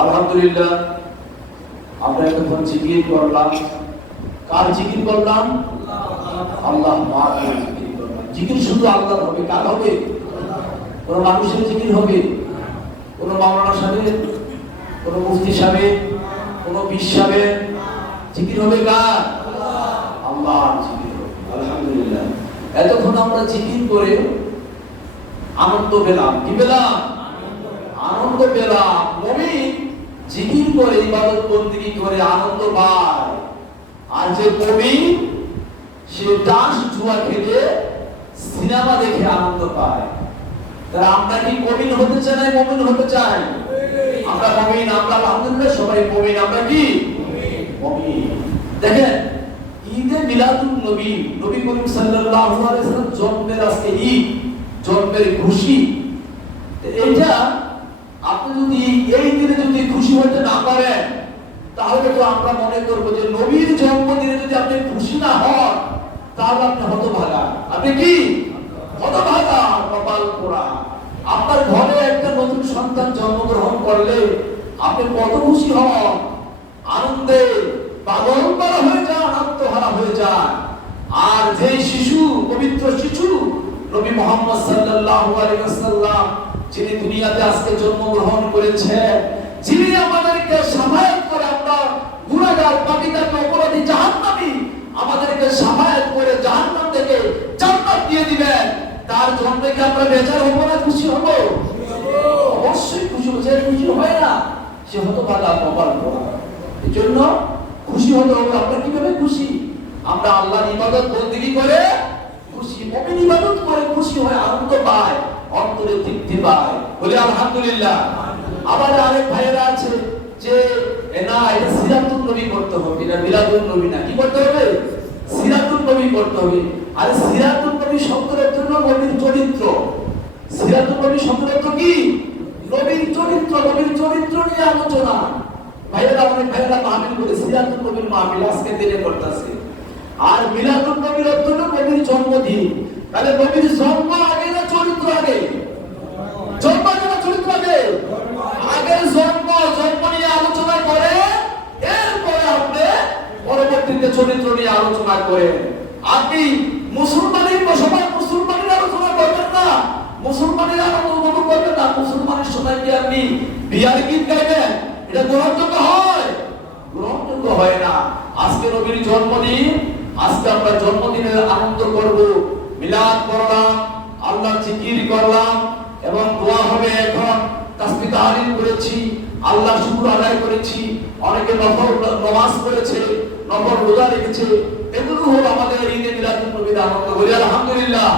আলহামদুলিল্লাহ আমরা এখন জিকির করলাম। কার জিকির করলাম? আল্লাহ পাকের জিকির করলাম। জিকির শুধু আল্লাহর হবে। কার হবে? কোন মানুষের জিকির হবে? কোন মাওলানা সাহেব, কোন মুফতি সাহেব, কোন পীর সাহেব জিকির হবে? কার? আল্লাহর জিকির হবে। আলহামদুলিল্লাহ এতক্ষণ আমরা জিকির করে আনন্দ পেলাম। কি পেলাম? আনন্দ পেলাম। মুমিন জিকির করে ইবাদত বন্দেগী করে আনন্দ পায়। আর যে মুমিন সে তাস জুয়া খেলে সিনেমা দেখে আনন্দ পায়। তাহলে আমরা কি মুমিন হতে চাই না মুমিন হতে চাই? আমরা মুমিন। আমরা আলহামদুলিল্লাহ সবাই মুমিন। আমরা কি মুমিন? দেখেন ঈদে মিলাদুন নবী, নবী করিম সাল্লাল্লাহু আলাইহি ওয়াসাল্লাম জন্মের আজকে ঈদ, জন্মের খুশি। এইটা আপনি যদি এই দিনে যদি খুশি হতে না পারেন তাহলে তো আমরা মনে করবো যে নবীর জন্মদিনে যদি আপনি খুশি না হন তাহলে আপনি হতভাগা। আপনি কি হতভাগা? কপাল পোড়া। আপনার ঘরে একটা নতুন সন্তান জন্মগ্রহণ করলে আপনি কত খুশি হন, আনন্দে পাগল করা হয়ে যান, আত্মহারা হয়ে যান। আর যে শিশু, পবিত্র শিশু নবী মুহাম্মদ সাল্লাল্লাহু আলাইহি ওয়াসাল্লাম যিনি দুনিয়াতে আজকে জন্মগ্রহণ করেছেন, যিনি আমাদেরকে শাফায়াত করে, আমরা গুনাহগার পাপীদের অপরাধী জাহান্নামী, আমাদেরকে শাফায়াত করে জাহান্নাম থেকে জান্নাত দিয়ে দিবেন, তার জন্মে কি আমরা বেজার হব না খুশি হব? অবশ্যই খুশি হব। যে খুশি হয় না সে হতভাগা, কপাল পোড়া। এজন্য খুশি হতে হবে। আমরা কিভাবে খুশি? আমরা আল্লাহর ইবাদত বন্দেগী করে খুশি। মুমিন ইবাদত করে খুশি হয়, আনন্দ পায়, অন্তরে তৃপ্তি পায়। বলি আলহামদুলিল্লাহ। আবার আরেক ভাইয়েরা আছে যে না এটা সিরাতুন নবী করতে হবে, এটা মিলাদুন নবী না। কি করতে হবে? সিরাতুন নবী করতে হবে। আর সিরাতুন নবী শব্দের জন্য নবীর চরিত্র। সিরাতুন নবী শব্দের অর্থ কি? নবীর চরিত্র। নবীর চরিত্র নিয়ে আলোচনা। ভাইয়েরা, অনেক ভাইয়েরা মাহফিল করে সিরাতুন নবীর মাহফিল আজকে দিনে করতেছে। আর মিলাদুন নবীর অর্থ হলো নবীর জন্মদিন। তাহলে নবীর জন্ম আগে না চরিত্র আগে? জন্ম আগে না চরিত্র আগে? আগে জন্ম। জন্ম নিয়ে আলোচনা করে এরপরে আপনি পরবর্তীতে চরিত্র নিয়ে আলোচনা করেন। আপনি মুসলমানের সবাই মুসলমানের আলোচনা করবেন না, মুসলমানের আনন্দ উপভোগ করবেন না। মুসলমানের সময় কি আপনি বিয়ার গীত গাইবেন? এটা গ্রহণযোগ্য হয়? গ্রহণযোগ্য হয় না। আজকে নবীর জন্মদিন, আজকে আমরা জন্মদিনের আনন্দ করব। মিলাদ করলাম, আল্লাহর জিকির করলাম এবং দোয়া হবে। এখন তাসবিহ তাহলিল করেছি, আল্লাহর শুকর আদায় করেছি, অনেকে নফল নামাজ পড়েছে, নফল রোজা রেখেছে। এগুলো হলো আমাদের ঈদে মিলাদুন নবীর আনন্দ। বলি আলহামদুলিল্লাহ।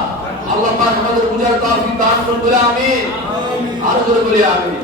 আল্লাহ পাক আমাদের বুঝার তৌফিক দান করুন। বলি আমিন। আর জোরে বলি আমিন।